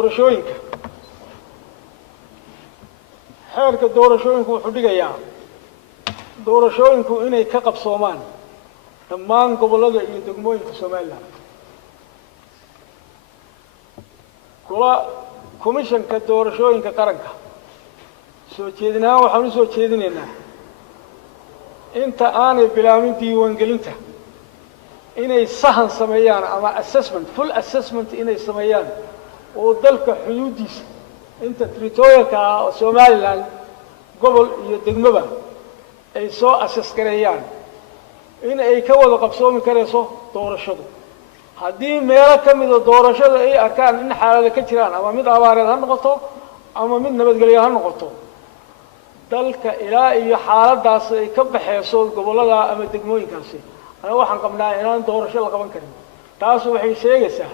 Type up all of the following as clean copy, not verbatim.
doorashooyinka xeerka doorashooyinku wuxuu dhigayaa doorashooyinku inay ka qabsoomaan dhammaan gobollada iyo degmooyinka Soomaaliland kula komishanka doorashooyinka qaranka soo jeedinaa waxaan u soo jeedinaynaa inta aanay bilaabin diiwaangelinta inay sahan sameeyaan ama assessment full assessment inay sameeyaan oo dalka xuduudiisa inta territorialka Soomaaliland gobol iyo degmaba ay soo assess gareeyaan in ay ka wada qabsoomi karayso doorashadu haddii meelo ka mid ah doorashada ay arkaan in xaalado ka jiraan ama mid abaareed ha noqoto ama mid nabadgelyo ha noqoto dalka ilaa iyo xaaladaas ay ka baxayso gobollada ama degmooyinkaasi ana waxaan qabnaa inaan doorasho la qaban karin taas waxay sheegaysaa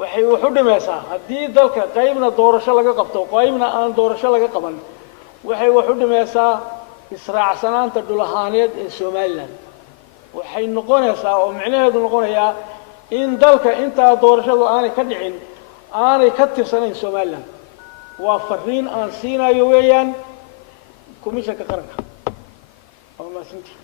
waxay u dhimaysaa haddii dalka qaybna doorasho laga qabto qaybna aan doorasho laga qaban waxay u dhimaysaa israacsanaanta dhul ahaaneed ee Soomaaliland waxay noqonaysaa oo micnaheedu noqonayaa in dalka inta doorashadu aanay ka dhicin aanay ka tirsanayn Soomaaliland waa fariin aan siinayo weeyaan komishanka qaranka oo maasintii